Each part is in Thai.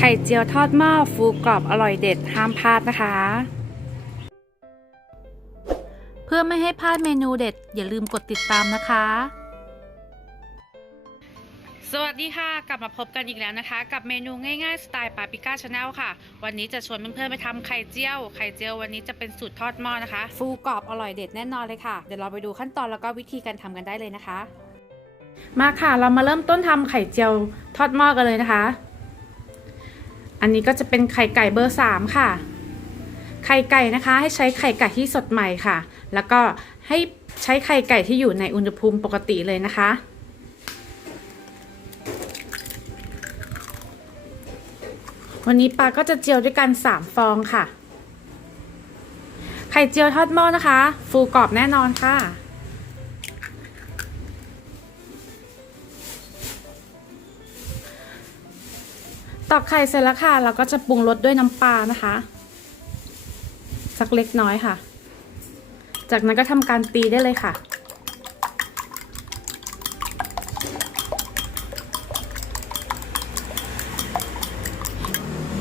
ไข่เจียวทอดหม้อฟูกรอบอร่อยเด็ดห้ามพลาดนะคะ เพื่อไม่ให้พลาดเมนูเด็ด อย่าลืมกดติดตามนะคะ สวัสดีค่ะ กลับมาพบกันอีกแล้วนะคะ กับเมนูง่ายๆ สไตล์ปาปิก้าชาแนลค่ะ วันนี้จะชวนเพื่อนๆไปทำไข่เจียว ไข่เจียววันนี้จะเป็นสูตรทอดหม้อนะคะ ฟูกรอบอร่อยเด็ดแน่นอนเลยค่ะ เดี๋ยวเราไปดูขั้นตอนแล้วก็วิธีการทำกันได้เลยนะคะ มาค่ะ เรามาเริ่มต้นทำไข่เจียวทอดหม้อกันเลยนะคะ อันนี้ก็จะเป็นไข่ไก่เบอร์3ค่ะ ไข่ไก่นะคะ ให้ใช้ไข่ไก่ที่สดใหม่ค่ะ แล้วก็ให้ใช้ไข่ไก่ที่อยู่ในอุณหภูมิปกติเลยนะคะ วันนี้ปลาก็จะเจียวด้วยกัน 3 ฟองค่ะ ไข่เจียวทอดหม้อนะคะ ฟูกรอบแน่นอนค่ะ ตอกไข่เสร็จแล้วค่ะ เราก็จะปรุงรสด้วยน้ำปลานะคะ สักเล็กน้อยค่ะ จากนั้นก็ทำการตีได้เลยค่ะ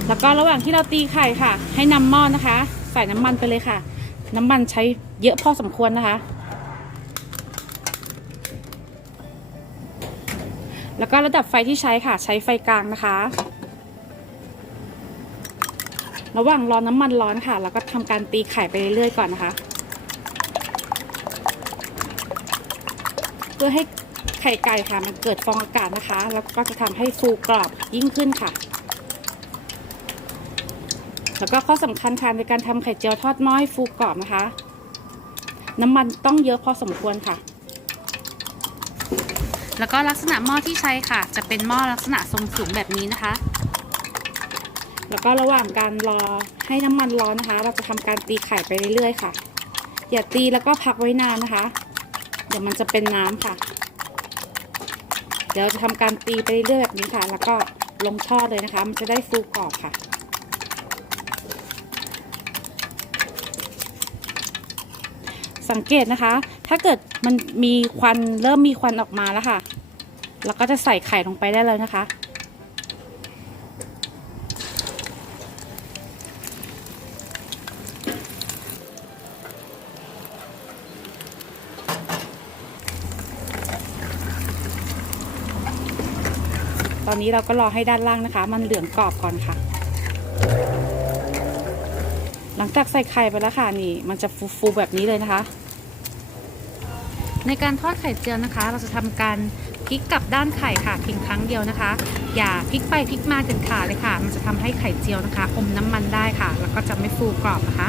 แล้วก็ระหว่างที่เราตีไข่ค่ะ ให้นำหม้อนะคะ ใส่น้ำมันไปเลยค่ะ น้ำมันใช้เยอะพอสมควรนะคะ แล้วก็ระดับไฟที่ใช้ค่ะ ใช้ไฟกลางนะคะ ระหว่างรอน้ำมันร้อนค่ะ แล้วก็ทำการตีไข่ไปเรื่อยๆก่อนนะคะ เพื่อให้ไข่ไก่ค่ะ มันเกิดฟองอากาศนะคะ แล้วก็จะทำให้ฟูกรอบยิ่งขึ้นค่ะ แล้วก็ข้อสำคัญค่ะในการทำไข่เจียวทอดม้อให้ฟูกรอบนะคะ น้ำมันต้องเยอะพอสมควรค่ะแล้วก็ลักษณะหม้อที่ใช้ค่ะ จะเป็นหม้อลักษณะทรงสูงแบบนี้นะคะ แล้วก็ระหว่างการรอให้น้ำมันร้อนนะคะ เราจะทำการตีไข่ไปเรื่อยๆค่ะ อย่าตีแล้วก็พักไว้นานนะคะ เดี๋ยวมันจะเป็นน้ำค่ะ เดี๋ยวจะทำการตีไปเรื่อยๆแบบนี้ค่ะ แล้วก็ลงทอดเลยนะคะ มันจะได้ฟูกรอบค่ะสังเกตนะคะ ถ้าเกิดมันมีควันเริ่มมีควันออกมาแล้วค่ะเราก็จะใส่ไข่ลงไปได้เลยนะคะ ตอนนี้เราก็รอให้ด้านล่างนะคะ มันเหลืองกรอบก่อนค่ะ หลังจากใส่ไข่ไปแล้วค่ะนี่ มันจะฟูๆแบบนี้เลยนะคะ ในการทอดไข่เจียวนะคะ เราจะทำการพลิกกลับด้านไข่ค่ะเพียงครั้งเดียวนะคะ อย่าพลิกไปพลิกมาเด็ดขาดเลยค่ะ มันจะทำให้ไข่เจียวนะคะ อมน้ำมันได้ค่ะ แล้วก็จะไม่ฟูกรอบนะคะ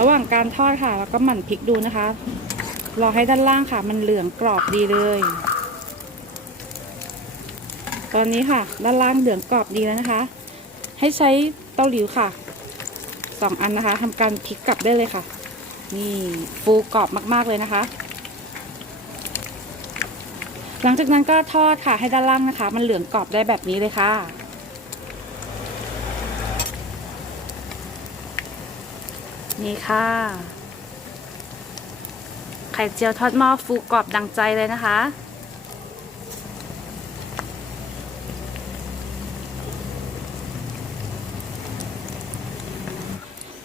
ระหว่างการทอดค่ะ แล้วก็หมั่นพลิกดูนะคะรอให้ด้านล่างค่ะ มันเหลืองกรอบดีเลย ตอนนี้ค่ะ ด้านล่างเหลืองกรอบดีแล้วนะคะ ให้ใช้เตาหลิวค่ะสองอันนะคะทำการพลิกกลับได้เลยค่ะ นี่ฟูกรอบมาก ๆเลยนะคะ หลังจากนั้นก็ทอดค่ะให้ด้านล่างนะคะ มันเหลืองกรอบได้แบบนี้เลยค่ะนี่ค่ะ ไข่เจียวทอดหม้อฟูกรอบดังใจเลยนะคะ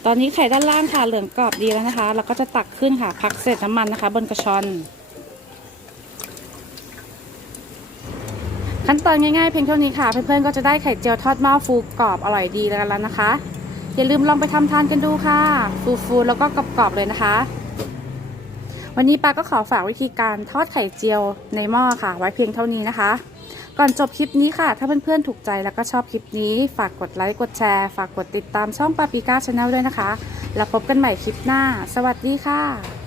ตอนนี้ไข่ด้านล่างค่ะเหลืองกรอบดีแล้วนะคะ เราก็จะตักขึ้นค่ะพักเศษน้ำมันนะคะ บนกระชอน ขั้นตอนง่ายๆเพียงเท่านี้ค่ะ เพื่อนๆก็จะได้ไข่เจียวทอดหม้อฟูกรอบอร่อยดีแล้วกันนะคะ อย่าลืมลองไปทำทานกันดูค่ะ ฟูๆแล้วก็กรอบๆเลยนะคะ วันนี้ปาก็ขอฝากวิธีการทอดไข่เจียวในหม้อค่ะ ไว้เพียงเท่านี้นะคะ ก่อนจบคลิปนี้ค่ะ ถ้าเพื่อนๆถูกใจแล้วก็ชอบคลิปนี้ ฝากกดไลค์กดแชร์ ฝากกดติดตามช่องปาปิก้าชาแนลด้วยนะคะ แล้วพบกันใหม่คลิปหน้า สวัสดีค่ะ